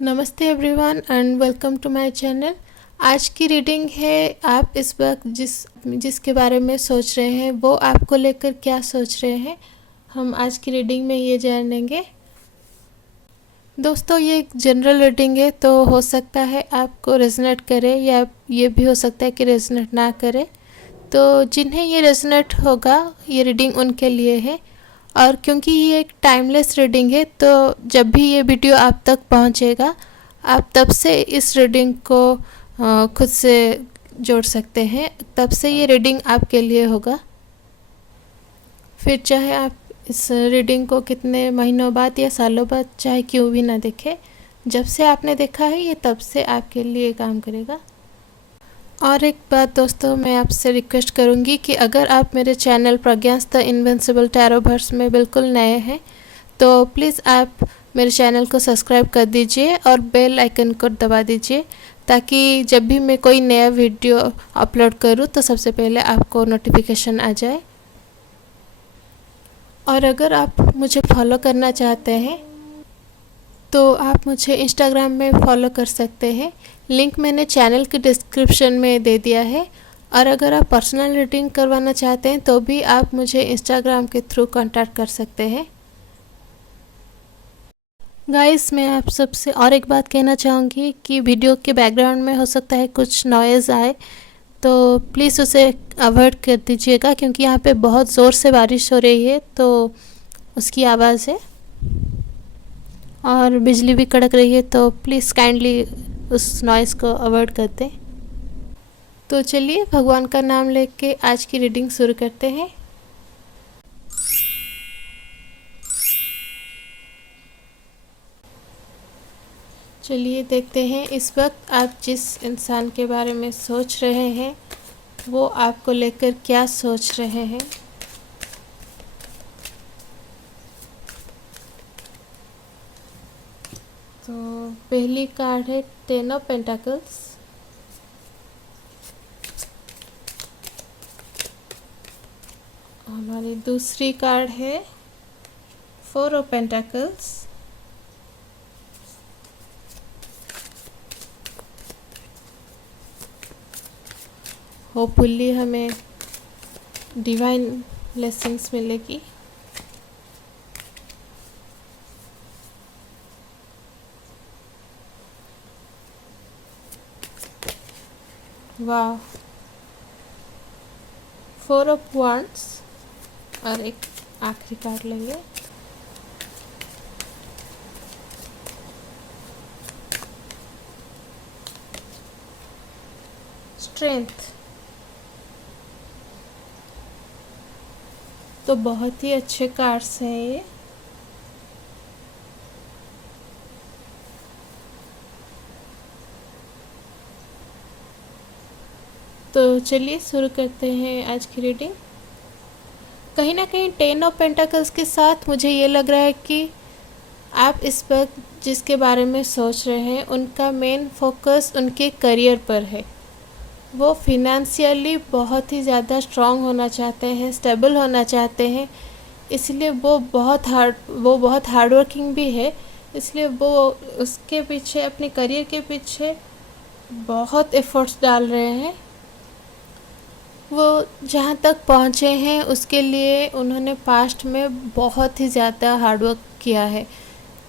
नमस्ते everyone and welcome to my channel. आज की रीडिंग है आप इस वक्त जिसके बारे में सोच रहे हैं वो आपको लेकर क्या सोच रहे हैं, हम आज की रीडिंग में ये जानेंगे। दोस्तों, ये एक जनरल रीडिंग है तो हो सकता है आपको रेजोनेट करे या ये भी हो सकता है कि रेजोनेट ना करे। तो जिन्हें ये रेजोनेट होगा ये रीडिंग उनके लिए है। और क्योंकि ये एक टाइमलेस रीडिंग है तो जब भी ये वीडियो आप तक पहुंचेगा आप तब से इस रीडिंग को खुद से जोड़ सकते हैं, तब से ये रीडिंग आपके लिए होगा। फिर चाहे आप इस रीडिंग को कितने महीनों बाद या सालों बाद चाहे क्यों भी ना देखें, जब से आपने देखा है ये तब से आपके लिए काम करेगा। और एक बात दोस्तों, मैं आपसे रिक्वेस्ट करूँगी कि अगर आप मेरे चैनल प्रज्ञास द इनविंसिबल टैरोवर्स में बिल्कुल नए हैं तो प्लीज़ आप मेरे चैनल को सब्सक्राइब कर दीजिए और बेल आइकन को दबा दीजिए, ताकि जब भी मैं कोई नया वीडियो अपलोड करूँ तो सबसे पहले आपको नोटिफिकेशन आ जाए। और अगर आप मुझे फॉलो करना चाहते हैं तो आप मुझे इंस्टाग्राम में फॉलो कर सकते हैं, लिंक मैंने चैनल के डिस्क्रिप्शन में दे दिया है। और अगर आप पर्सनल रीडिंग करवाना चाहते हैं तो भी आप मुझे इंस्टाग्राम के थ्रू कांटेक्ट कर सकते हैं। गाइस, मैं आप सबसे और एक बात कहना चाहूँगी कि वीडियो के बैकग्राउंड में हो सकता है कुछ नॉइज़ आए तो प्लीज़ उसे अवॉइड कर दीजिएगा, क्योंकि यहाँ पे बहुत ज़ोर से बारिश हो रही है तो उसकी आवाज़ है। और बिजली भी कड़क रही है तो प्लीज़ काइंडली उस नॉइज़ को अवॉइड कर दें। तो चलिए भगवान का नाम लेके आज की रीडिंग शुरू करते हैं। चलिए देखते हैं इस वक्त आप जिस इंसान के बारे में सोच रहे हैं वो आपको लेकर क्या सोच रहे हैं। तो पहली कार्ड है 10 ऑफ पेंटाकल्स, हमारी दूसरी कार्ड है 4 ऑफ पेंटाकल्स, होपफुली हमें डिवाइन ब्लेसिंग्स मिलेगी। वाह, 4 ऑफ वांड्स और एक आखिरी कार्ड लेंगे। स्ट्रेंथ। तो बहुत ही अच्छे कार्ड्स हैं ये। तो चलिए शुरू करते हैं आज की रीडिंग। कहीं ना कहीं 10 ऑफ पेंटाकल्स के साथ मुझे ये लग रहा है कि आप इस वक्त जिसके बारे में सोच रहे हैं उनका मेन फोकस उनके करियर पर है। वो फिनेंशियली बहुत ही ज़्यादा स्ट्रांग होना चाहते हैं, स्टेबल होना चाहते हैं, इसलिए वो बहुत हार्ड वर्किंग भी है, इसलिए वो उसके पीछे, अपने करियर के पीछे बहुत एफर्ट्स डाल रहे हैं। वो जहाँ तक पहुँचे हैं उसके लिए उन्होंने पास्ट में बहुत ही ज़्यादा हार्डवर्क किया है,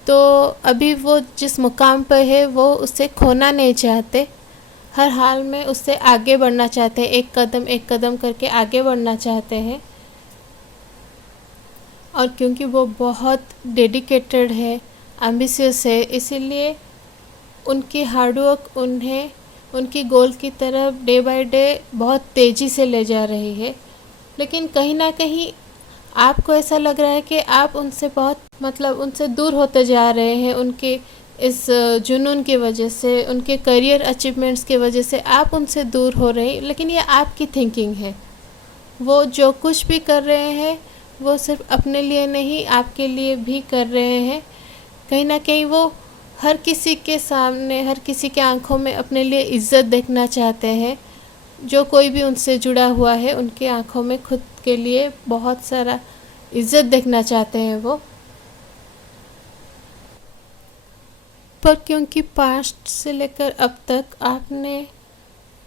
तो अभी वो जिस मुकाम पर है वो उसे खोना नहीं चाहते, हर हाल में उससे आगे बढ़ना चाहते हैं, एक कदम करके आगे बढ़ना चाहते हैं। और क्योंकि वो बहुत डेडिकेटेड है, एम्बिशियस है, इसीलिए उनकी हार्डवर्क उन्हें उनकी गोल की तरफ डे बाय डे बहुत तेज़ी से ले जा रही है। लेकिन कहीं ना कहीं आपको ऐसा लग रहा है कि आप उनसे उनसे दूर होते जा रहे हैं, उनके इस जुनून की वजह से, उनके करियर अचीवमेंट्स की वजह से आप उनसे दूर हो रहे हैं। लेकिन ये आपकी थिंकिंग है। वो जो कुछ भी कर रहे हैं वो सिर्फ अपने लिए नहीं आपके लिए भी कर रहे हैं। कहीं ना कहीं वो हर किसी के सामने, हर किसी के आंखों में अपने लिए इज़्ज़त देखना चाहते हैं। जो कोई भी उनसे जुड़ा हुआ है उनके आंखों में खुद के लिए बहुत सारा इज़्ज़त देखना चाहते हैं वो। पर क्योंकि पास्ट से लेकर अब तक आपने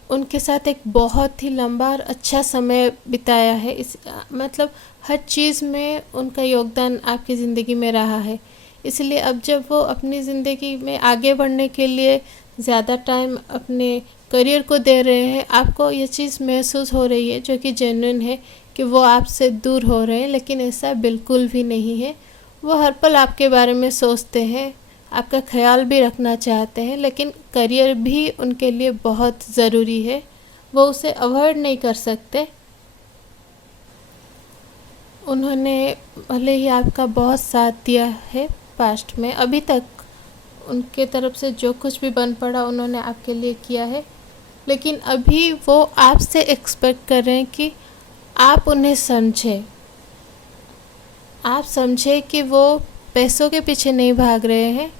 उनके साथ एक बहुत ही लंबा और अच्छा समय बिताया है, इस मतलब हर चीज़ में उनका योगदान आपकी ज़िंदगी में रहा है। इसलिए अब जब वो अपनी ज़िंदगी में आगे बढ़ने के लिए ज़्यादा टाइम अपने करियर को दे रहे हैं, आपको ये चीज़ महसूस हो रही है जो कि जेन्युइन है कि वो आपसे दूर हो रहे हैं, लेकिन ऐसा बिल्कुल भी नहीं है। वो हर पल आपके बारे में सोचते हैं, आपका ख्याल भी रखना चाहते हैं, लेकिन करियर भी उनके लिए बहुत ज़रूरी है, वो उसे अवॉइड नहीं कर सकते। उन्होंने भले ही आपका बहुत साथ दिया है पास्ट में, अभी तक उनके तरफ से जो कुछ भी बन पड़ा उन्होंने आपके लिए किया है, लेकिन अभी वो आपसे एक्सपेक्ट कर रहे हैं कि आप उन्हें समझें। आप समझें कि वो पैसों के पीछे नहीं भाग रहे हैं,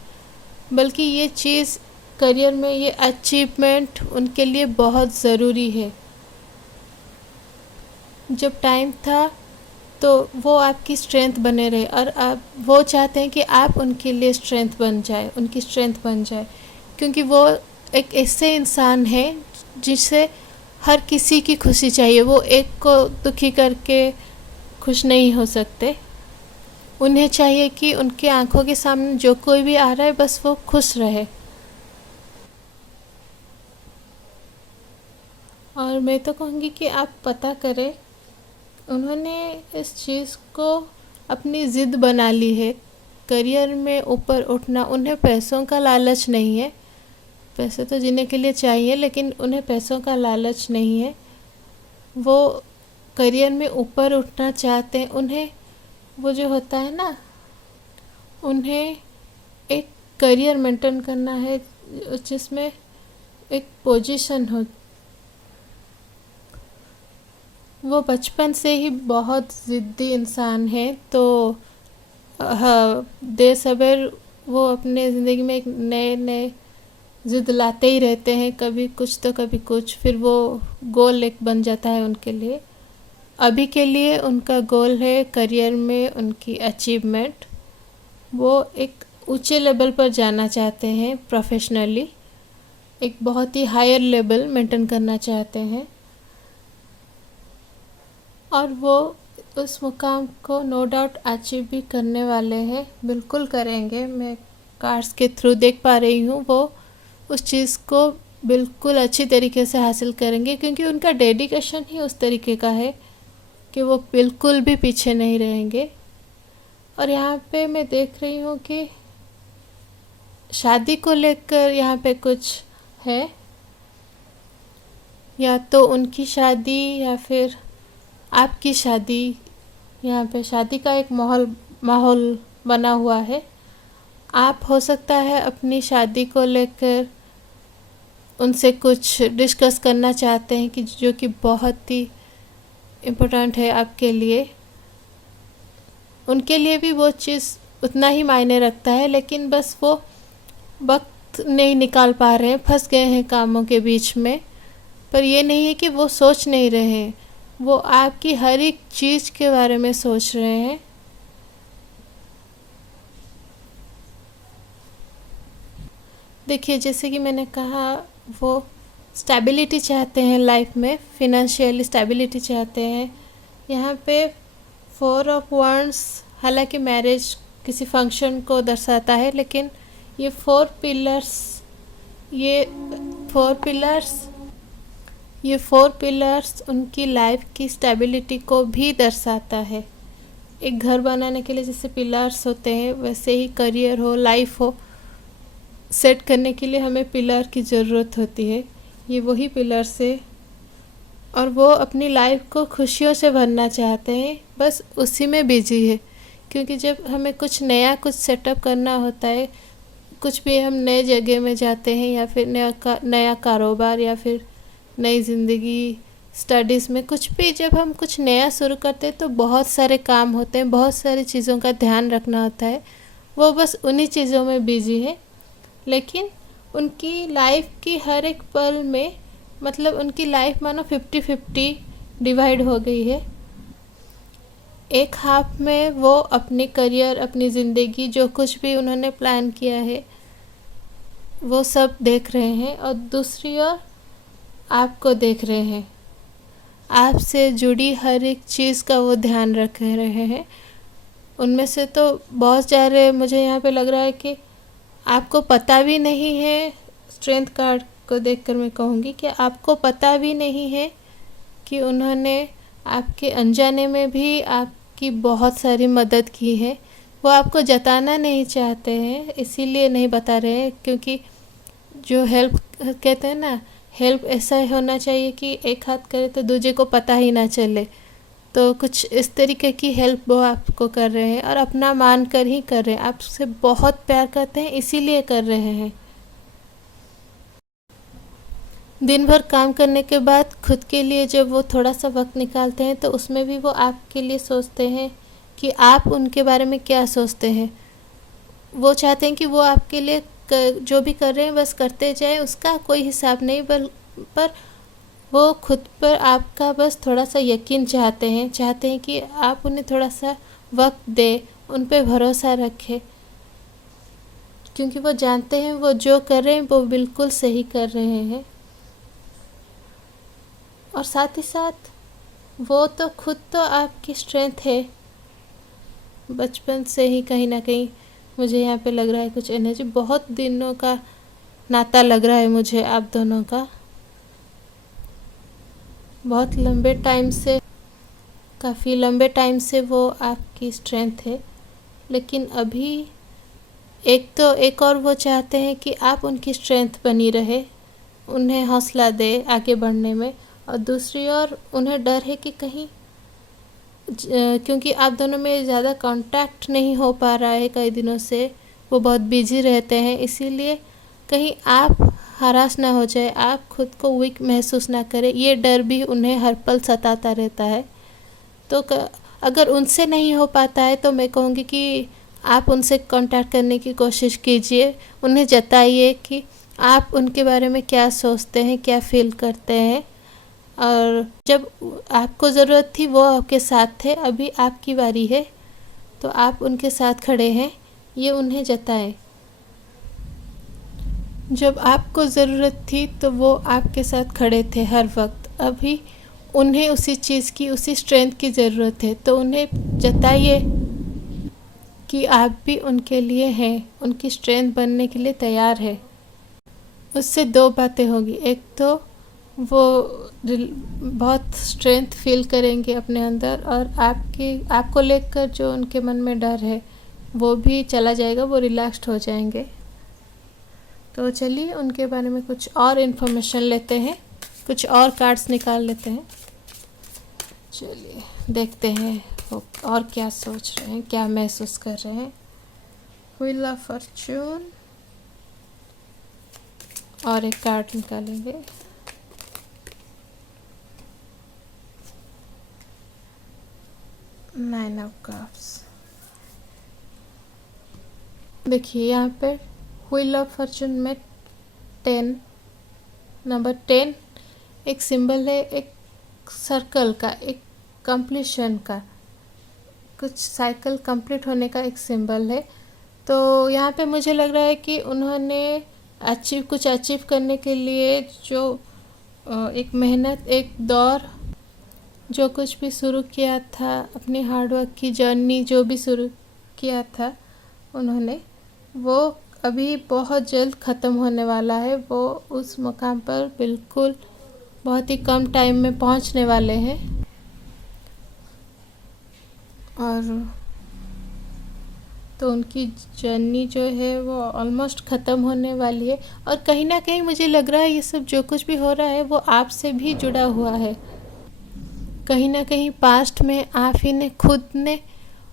बल्कि ये चीज़ करियर में ये अचीवमेंट उनके लिए बहुत ज़रूरी है। जब टाइम था तो वो आपकी स्ट्रेंथ बने रहे, और अब वो चाहते हैं कि आप उनके लिए स्ट्रेंथ बन जाए, उनकी स्ट्रेंथ बन जाए, क्योंकि वो एक ऐसे इंसान है जिसे हर किसी की खुशी चाहिए। वो एक को दुखी करके खुश नहीं हो सकते। उन्हें चाहिए कि उनकी आंखों के सामने जो कोई भी आ रहा है बस वो खुश रहे। और मैं तो कहूँगी कि आप पता करें, उन्होंने इस चीज़ को अपनी ज़िद बना ली है, करियर में ऊपर उठना। उन्हें पैसों का लालच नहीं है, पैसे तो जीने के लिए चाहिए, लेकिन उन्हें पैसों का लालच नहीं है। वो करियर में ऊपर उठना चाहते हैं। उन्हें वो जो होता है ना, उन्हें एक करियर मेंटेन करना है जिसमें एक पोजीशन हो। वो बचपन से ही बहुत ज़िद्दी इंसान है, तो हाँ, देर सवेर वो अपने ज़िंदगी में एक नए नए ज़िद लाते ही रहते हैं, कभी कुछ तो कभी कुछ, फिर वो गोल एक बन जाता है उनके लिए। अभी के लिए उनका गोल है करियर में उनकी अचीवमेंट। वो एक ऊंचे लेवल पर जाना चाहते हैं प्रोफेशनली, एक बहुत ही हायर लेवल मेंटेन करना चाहते हैं, और वो उस मुकाम को नो डाउट अचीव भी करने वाले हैं, बिल्कुल करेंगे। मैं कार्ड्स के थ्रू देख पा रही हूँ वो उस चीज़ को बिल्कुल अच्छी तरीके से हासिल करेंगे, क्योंकि उनका डेडिकेशन ही उस तरीके का है कि वो बिल्कुल भी पीछे नहीं रहेंगे। और यहाँ पे मैं देख रही हूँ कि शादी को लेकर यहाँ पे कुछ है, या तो उनकी शादी या फिर आपकी शादी। यहाँ पे शादी का एक माहौल बना हुआ है। आप हो सकता है अपनी शादी को लेकर उनसे कुछ डिस्कस करना चाहते हैं कि जो कि बहुत ही इम्पोर्टेंट है आपके लिए। उनके लिए भी वो चीज़ उतना ही मायने रखता है, लेकिन बस वो वक्त नहीं निकाल पा रहे हैं, फंस गए हैं कामों के बीच में। पर ये नहीं है कि वो सोच नहीं रहे हैं, वो आपकी हर एक चीज़ के बारे में सोच रहे हैं। देखिए, जैसे कि मैंने कहा, वो स्टेबिलिटी चाहते हैं लाइफ में, फिनेंशियली स्टेबिलिटी चाहते हैं। यहाँ पे 4 ऑफ वांड्स हालांकि मैरिज किसी फंक्शन को दर्शाता है, लेकिन ये 4 पिलर्स उनकी लाइफ की स्टेबिलिटी को भी दर्शाता है। एक घर बनाने के लिए जैसे पिलर्स होते हैं, वैसे ही करियर हो, लाइफ हो, सेट करने के लिए हमें पिलर की ज़रूरत होती है। ये वही पिलर्स है, और वो अपनी लाइफ को खुशियों से भरना चाहते हैं, बस उसी में बिजी है। क्योंकि जब हमें कुछ नया कुछ सेटअप करना होता है, कुछ भी हम नए जगह में जाते हैं, या फिर नया कारोबार, या फिर नई ज़िंदगी, स्टडीज़ में कुछ भी जब हम कुछ नया शुरू करते हैं तो बहुत सारे काम होते हैं, बहुत सारी चीज़ों का ध्यान रखना होता है। वो बस उन्हीं चीज़ों में बिजी है। लेकिन उनकी लाइफ की हर एक पल में, मतलब उनकी लाइफ मानो 50-50 डिवाइड हो गई है। एक हाफ में वो अपने करियर, अपनी ज़िंदगी, जो कुछ भी उन्होंने प्लान किया है, वो सब देख रहे हैं और दूसरी ओर आपको देख रहे हैं। आपसे जुड़ी हर एक चीज़ का वो ध्यान रख रहे हैं। उनमें से तो बहुत सारे मुझे यहाँ पे लग रहा है कि आपको पता भी नहीं है, स्ट्रेंथ कार्ड को देखकर मैं कहूँगी कि आपको पता भी नहीं है कि उन्होंने आपके अनजाने में भी आपकी बहुत सारी मदद की है। वो आपको जताना नहीं चाहते हैं, इसीलिए नहीं बता रहे हैं, क्योंकि जो हेल्प कहते हैं ना, हेल्प ऐसा होना चाहिए कि एक हाथ करे तो दूसरे को पता ही ना चले। तो कुछ इस तरीके की हेल्प वो आपको कर रहे हैं और अपना मान कर ही कर रहे हैं। आपसे बहुत प्यार करते हैं, इसीलिए कर रहे हैं। दिन भर काम करने के बाद खुद के लिए जब वो थोड़ा सा वक्त निकालते हैं तो उसमें भी वो आपके लिए सोचते हैं कि आप उनके बारे में क्या सोचते हैं। वो चाहते हैं कि वो आपके लिए जो भी कर रहे हैं बस करते जाएं, उसका कोई हिसाब नहीं, पर वो खुद पर आपका बस थोड़ा सा यकीन चाहते हैं कि आप उन्हें थोड़ा सा वक्त दें, उन पे भरोसा रखें, क्योंकि वो जानते हैं वो जो कर रहे हैं वो बिल्कुल सही कर रहे हैं। और साथ ही साथ वो तो खुद तो आपकी स्ट्रेंथ है, बचपन से ही कहीं ना कहीं मुझे यहाँ पे लग रहा है कुछ एनर्जी, बहुत दिनों का नाता लग रहा है मुझे आप दोनों का, बहुत लंबे टाइम से, काफ़ी लंबे टाइम से वो आपकी स्ट्रेंथ है। लेकिन अभी एक और वो चाहते हैं कि आप उनकी स्ट्रेंथ बनी रहे, उन्हें हौसला दे आगे बढ़ने में। और दूसरी ओर उन्हें डर है कि कहीं क्योंकि आप दोनों में ज़्यादा कांटेक्ट नहीं हो पा रहा है कई दिनों से, वो बहुत बिजी रहते हैं, इसीलिए कहीं आप हरास ना हो जाए, आप खुद को वीक महसूस ना करें, ये डर भी उन्हें हर पल सताता रहता है। तो अगर उनसे नहीं हो पाता है तो मैं कहूँगी कि आप उनसे कांटेक्ट करने की कोशिश कीजिए, उन्हें जताइए कि आप उनके बारे में क्या सोचते हैं, क्या फील करते हैं। और जब आपको ज़रूरत थी वो आपके साथ थे, अभी आपकी बारी है तो आप उनके साथ खड़े हैं, ये उन्हें जताएं। जब आपको ज़रूरत थी तो वो आपके साथ खड़े थे हर वक्त, अभी उन्हें उसी चीज़ की, उसी स्ट्रेंथ की ज़रूरत है, तो उन्हें जताइए कि आप भी उनके लिए हैं, उनकी स्ट्रेंथ बनने के लिए तैयार है। उससे दो बातें होगी, एक तो वो बहुत स्ट्रेंथ फील करेंगे अपने अंदर, और आपको लेकर जो उनके मन में डर है वो भी चला जाएगा, वो रिलैक्स्ड हो जाएंगे। तो चलिए उनके बारे में कुछ और इन्फॉर्मेशन लेते हैं, कुछ और कार्ड्स निकाल लेते हैं। चलिए देखते हैं वो और क्या सोच रहे हैं, क्या महसूस कर रहे हैं। व्हील ऑफ फॉर्च्यून और एक कार्ड निकालेंगे। Nine of cups. देखिए यहाँ पे व्हील ऑफ फॉर्च्यून में 10, नंबर 10 एक सिंबल है, एक सर्कल का, एक कंप्लीशन का, कुछ साइकिल कंप्लीट होने का एक सिंबल है। तो यहाँ पे मुझे लग रहा है कि उन्होंने कुछ अचीव करने के लिए जो एक मेहनत, एक दौर, जो कुछ भी शुरू किया था, अपनी हार्डवर्क की जर्नी जो भी शुरू किया था उन्होंने, वो अभी बहुत जल्द ख़त्म होने वाला है। वो उस मुकाम पर बिल्कुल बहुत ही कम टाइम में पहुंचने वाले हैं, और तो उनकी जर्नी जो है वो ऑलमोस्ट ख़त्म होने वाली है। और कहीं ना कहीं मुझे लग रहा है ये सब जो कुछ भी हो रहा है वो आपसे भी जुड़ा हुआ है। कहीं ना कहीं पास्ट में आप ही ने खुद ने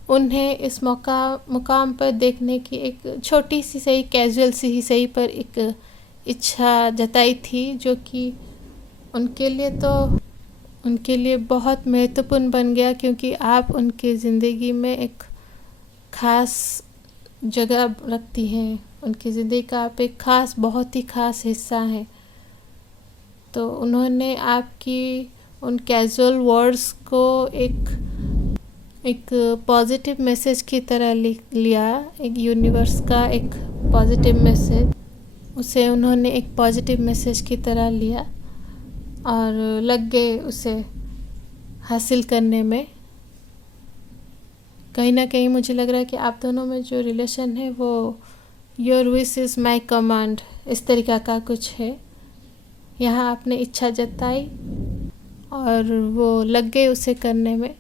उन्हें इस मुकाम पर देखने की एक छोटी सी सही, कैजुअल सी ही सही, पर एक इच्छा जताई थी, जो कि उनके लिए बहुत महत्वपूर्ण बन गया, क्योंकि आप उनकी ज़िंदगी में एक ख़ास जगह रखती हैं। उनकी ज़िंदगी का आप एक ख़ास, बहुत ही ख़ास हिस्सा हैं। तो उन्होंने आपकी उन कैजुअल वर्ड्स को एक पॉजिटिव मैसेज की तरह लिया, एक यूनिवर्स का एक पॉजिटिव मैसेज, उसे उन्होंने एक पॉजिटिव मैसेज की तरह लिया और लग गए उसे हासिल करने में। कहीं ना कहीं मुझे लग रहा है कि आप दोनों में जो रिलेशन है वो your wish is my command, इस तरीक़ा का कुछ है। यहाँ आपने इच्छा जताई और वो लग गए उसे करने में।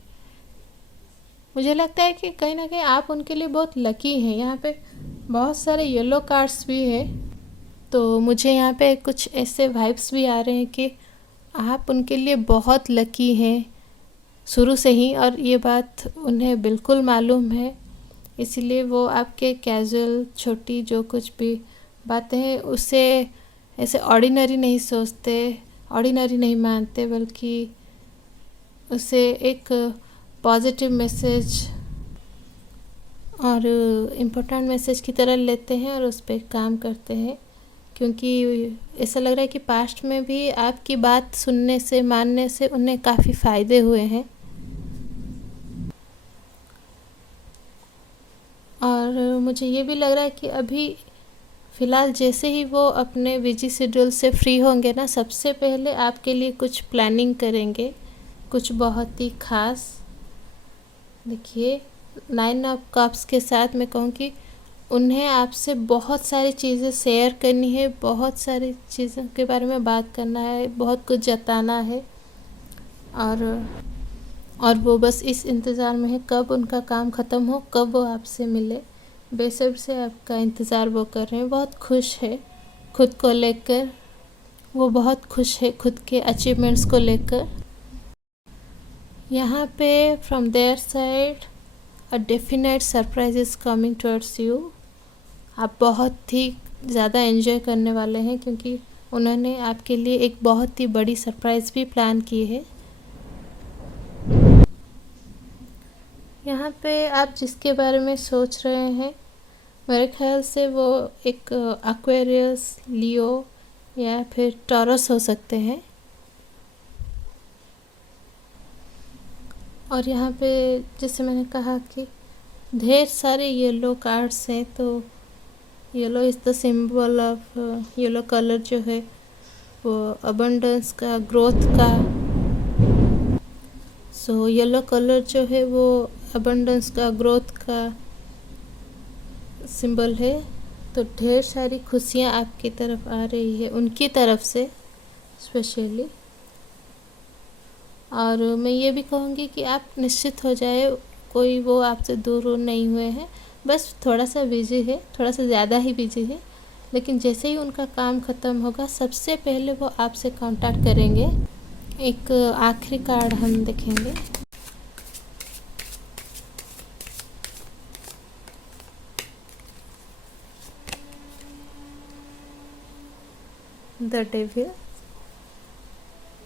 मुझे लगता है कि कहीं ना कहीं आप उनके लिए बहुत लकी हैं। यहाँ पे बहुत सारे येलो कार्ड्स भी है, तो मुझे यहाँ पे कुछ ऐसे वाइब्स भी आ रहे हैं कि आप उनके लिए बहुत लकी हैं शुरू से ही, और ये बात उन्हें बिल्कुल मालूम है। इसलिए वो आपके कैजुअल छोटी जो कुछ भी बातें हैं उसे ऐसे ऑर्डिनरी नहीं सोचते, ऑर्डिनरी नहीं मानते, बल्कि उसे एक पॉजिटिव मैसेज और इम्पोर्टेंट मैसेज की तरह लेते हैं और उस पर काम करते हैं। क्योंकि ऐसा लग रहा है कि पास्ट में भी आपकी बात सुनने से, मानने से उन्हें काफ़ी फ़ायदे हुए हैं। और मुझे ये भी लग रहा है कि अभी फ़िलहाल जैसे ही वो अपने बिजी शेड्यूल से फ्री होंगे ना, सबसे पहले आपके लिए कुछ प्लानिंग करेंगे, कुछ बहुत ही ख़ास। देखिए 9 ऑफ कप्स के साथ मैं कहूँ कि उन्हें आपसे बहुत सारी चीज़ें शेयर करनी है, बहुत सारी चीज़ों के बारे में बात करना है, बहुत कुछ जताना है। और वो बस इस इंतज़ार में है कब उनका काम ख़त्म हो, कब वो आपसे मिले। बेसब्र से आपका इंतज़ार वो कर रहे हैं। बहुत खुश है खुद को लेकर, वो बहुत खुश है खुद के अचीवमेंट्स को लेकर। यहाँ पे from their side a definite surprise is coming towards you. आप बहुत ही ज़्यादा एंजॉय करने वाले हैं, क्योंकि उन्होंने आपके लिए एक बहुत ही बड़ी सरप्राइज़ भी प्लान की है। यहाँ पे आप जिसके बारे में सोच रहे हैं, मेरे ख्याल से वो एक एक्वेरियस, लियो या फिर टॉरस हो सकते हैं। और यहाँ पे जैसे मैंने कहा कि ढेर सारे येलो कार्ड्स हैं, तो yellow is the symbol of, yellow colour जो है वो अबंडेंस का, ग्रोथ का। सो येलो कलर जो है वो अबंडेंस का, ग्रोथ का सिंबल है। तो ढेर सारी खुशियाँ आपकी तरफ आ रही है, उनकी तरफ से स्पेशली। और मैं ये भी कहूँगी कि आप निश्चित हो जाए, कोई वो आपसे दूर नहीं हुए हैं, बस थोड़ा सा बिजी है, थोड़ा सा ज़्यादा ही बिजी है। लेकिन जैसे ही उनका काम ख़त्म होगा, सबसे पहले वो आपसे कांटेक्ट करेंगे। एक आखिरी कार्ड हम देखेंगे। The devil.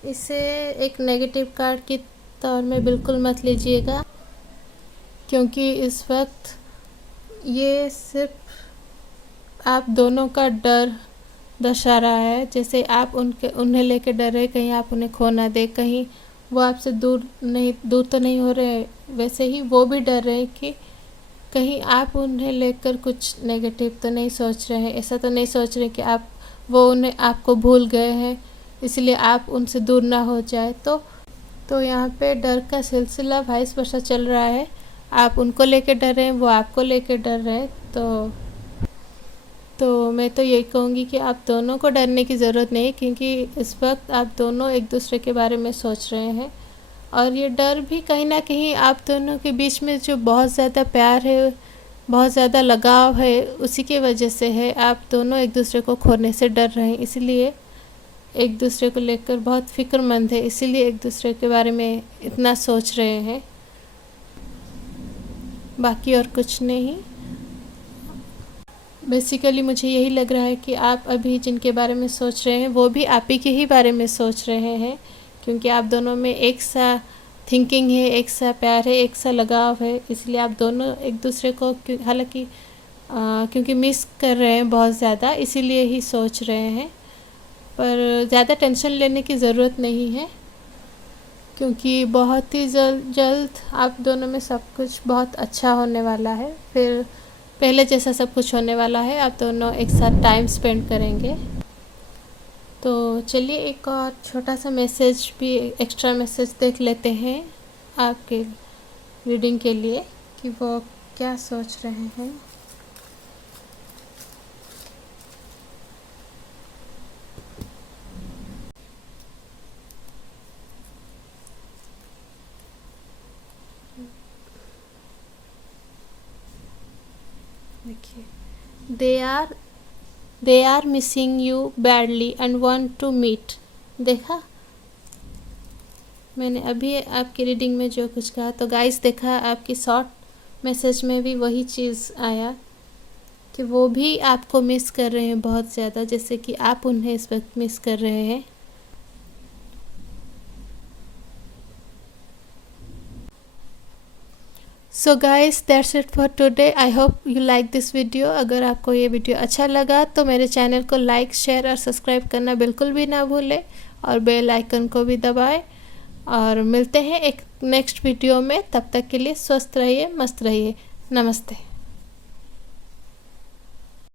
इसे एक नेगेटिव कार्ड के तौर में बिल्कुल मत लीजिएगा, क्योंकि इस वक्त ये सिर्फ आप दोनों का डर दर्शा रहा है। जैसे आप उन्हें लेके डर रहे, कहीं आप उन्हें खो ना दे, कहीं वो आपसे दूर तो नहीं हो रहे, वैसे ही वो भी डर रहे कि कहीं आप उन्हें लेकर कुछ नेगेटिव तो नहीं सोच रहे हैं, ऐसा तो नहीं सोच रहे कि उन्हें आपको भूल गए हैं, इसलिए आप उनसे दूर ना हो जाए। तो यहाँ पे डर का सिलसिला वाइस वर्सा चल रहा है। आप उनको लेके डर रहे हैं, वो आपको लेके डर रहे हैं। तो मैं तो यही कहूँगी कि आप दोनों को डरने की ज़रूरत नहीं, क्योंकि इस वक्त आप दोनों एक दूसरे के बारे में सोच रहे हैं। और ये डर भी कहीं ना कहीं आप दोनों के बीच में जो बहुत ज़्यादा प्यार है, बहुत ज़्यादा लगाव है, उसी की वजह से है। आप दोनों एक दूसरे को खोने से डर रहे हैं, इसलिए एक दूसरे को लेकर बहुत फ़िक्रमंद है, इसीलिए एक दूसरे के बारे में इतना सोच रहे हैं, बाकी और कुछ नहीं। बेसिकली मुझे यही लग रहा है कि आप अभी जिनके बारे में सोच रहे हैं वो भी आप ही के ही बारे में सोच रहे हैं, क्योंकि आप दोनों में एक सा थिंकिंग है, एक सा प्यार है, एक सा लगाव है। इसलिए आप दोनों एक दूसरे को हालांकि क्योंकि मिस कर रहे हैं बहुत ज़्यादा, इसीलिए ही सोच रहे हैं। पर ज़्यादा टेंशन लेने की ज़रूरत नहीं है, क्योंकि बहुत ही जल्द आप दोनों में सब कुछ बहुत अच्छा होने वाला है। फिर पहले जैसा सब कुछ होने वाला है। आप दोनों एक साथ टाइम स्पेंड करेंगे। तो चलिए एक और छोटा सा मैसेज भी, एक्स्ट्रा मैसेज देख लेते हैं आपके रीडिंग के लिए कि वो क्या सोच रहे हैं। देखिए, they are missing you badly and want to meet. देखा मैंने अभी आपकी रीडिंग में जो कुछ कहा, तो गाइस देखा आपकी शॉर्ट मैसेज में भी वही चीज़ आया कि वो भी आपको मिस कर रहे हैं बहुत ज़्यादा, जैसे कि आप उन्हें इस वक्त मिस कर रहे हैं। So guys that's it for today. I hope you like this video. अगर आपको ये वीडियो अच्छा लगा तो मेरे चैनल को लाइक, शेयर और सब्सक्राइब करना बिल्कुल भी ना भूलें और बेल आइकन को भी दबाएं। और मिलते हैं एक नेक्स्ट वीडियो में। तब तक के लिए स्वस्थ रहिए, मस्त रहिए। नमस्ते।